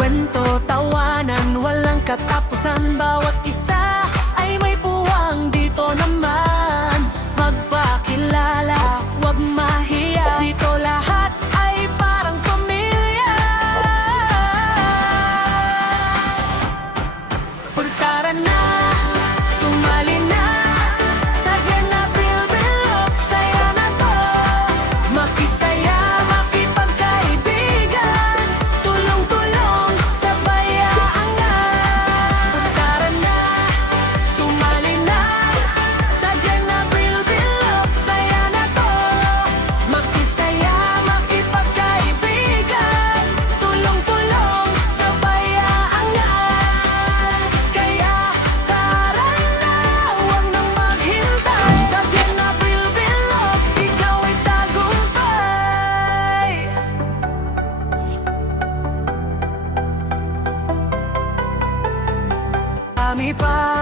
kwento, tawanan, walang katapusan. Bawat isa ay may puwang, dito naman magpakilala, wag mahiya. Dito lahat ay parang pamilya. Tara na, sumali na sa ganap bilbilog, saya na to. Makisaya, makipagkaibigan, tulong-tulong, sabay aangat. Tara na, sumali na sa ganap bilbilog, saya na to. Makisaya, makipagkaibigan, tulong-tulong, sabay aangat. Kaya tara na, huwag nang maghintay. Sa ganap bilbilog, ikaw ay tagumpay. Kami pa